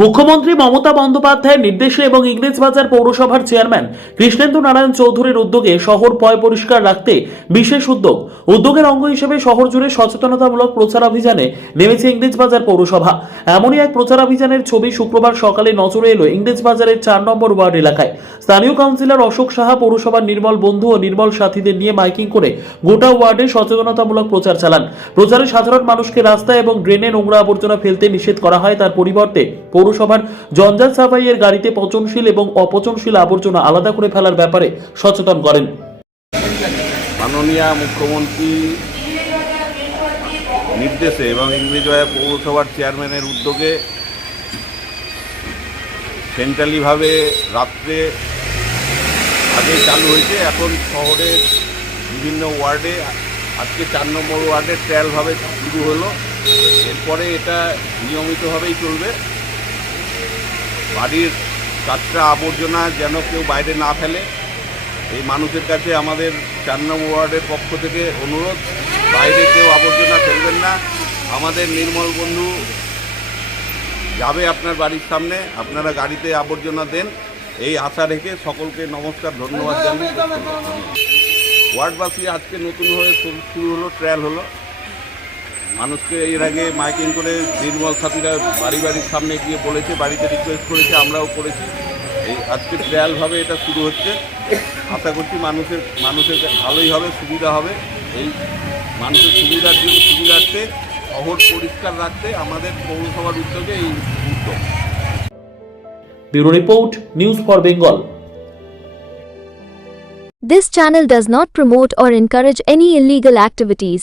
মুখ্যমন্ত্রী মমতা বন্দ্যোপাধ্যায়ের নির্দেশে এবং ইংরেজবাজার পৌরসভার চেয়ারম্যান কৃষ্ণেন্দু নারায়ণ চৌধুরীর উদ্যোগে শহর পয় পরিষ্কার রাখতে বিশেষ উদ্যোগ। উদ্যোগের অঙ্গ হিসেবে শহর জুড়ে সচেতনতামূলক প্রচার অভিযানে নেমেছে ইংরেজবাজার পৌরসভা। এমনই এক প্রচার অভিযানের ছবি শুক্রবার সকালে নজরে এলো ইংরেজবাজারের চার নম্বর ওয়ার্ড এলাকায়। স্থানীয় কাউন্সিলর অশোক সাহা, পৌরসভার নির্মল বন্ধু ও নির্মল সাথীদের নিয়ে মাইকিং করে গোটা ওয়ার্ডে সচেতনতামূলক প্রচার চালান। প্রচারে সাধারণ মানুষকে রাস্তায় এবং ড্রেনে নোংরা আবর্জনা ফেলতে নিষেধ করা হয়, তার পরিবর্তে পৌরসভার জঞ্জাল সাফাইয়ের গাড়িতে পচনশীল এবং অপচনশীল আবর্জনা আলাদা করে ফেলার ব্যাপারে সচেতন করেন। মাননীয় মুখ্যমন্ত্রী নির্দেশে এবং ইংরেজয়া পৌরসভার চেয়ারম্যানের উদ্যোগে সেন্ট্রালিভাবে রাত্রে আগে চালু হয়েছে। এখন শহরের বিভিন্ন ওয়ার্ডে, আজকে চার নম্বর ওয়ার্ডে ট্রায়ালভাবে শুরু হলো। এরপরে এটা নিয়মিতভাবেই চলবে। বাড়ির কাঁচরা আবর্জনা যেন কেউ বাইরে না ফেলে, এই মানুষের কাছে আমাদের চার নম্বর ওয়ার্ডের পক্ষ থেকে অনুরোধ, বাইরে কেউ আবর্জনা ফেলবেন না। আমাদের নির্মল বন্ধু যাবে আপনার বাড়ির সামনে, আপনারা গাড়িতে আবর্জনা দেন, এই আশা রেখে সকলকে নমস্কার, ধন্যবাদ জানাই ওয়ার্ডবাসী আজকে নতুনভাবে শুরু- শুরু হলো, ট্রায়াল হলো। মানুষকে এর আগে মাইকিং করে নির্মল সাথীরা বাড়ি বাড়ির সামনে গিয়ে বলেছে বাড়িতে রিকোয়েস্ট করেছে আমরাও করেছি। এই আজকে ট্রায়ালভাবে এটা শুরু হচ্ছে। আশা করছি মানুষের মানুষের ভালোই হবে সুবিধা হবে। এই মানুষের সুবিধার জন্য সুবিধার্থে শহর পরিষ্কার রাখতে আমাদের পৌরসভার উদ্যোগে এই উদ্যোগ bureau report news for Bengal. This channel does not promote or encourage any illegal activities.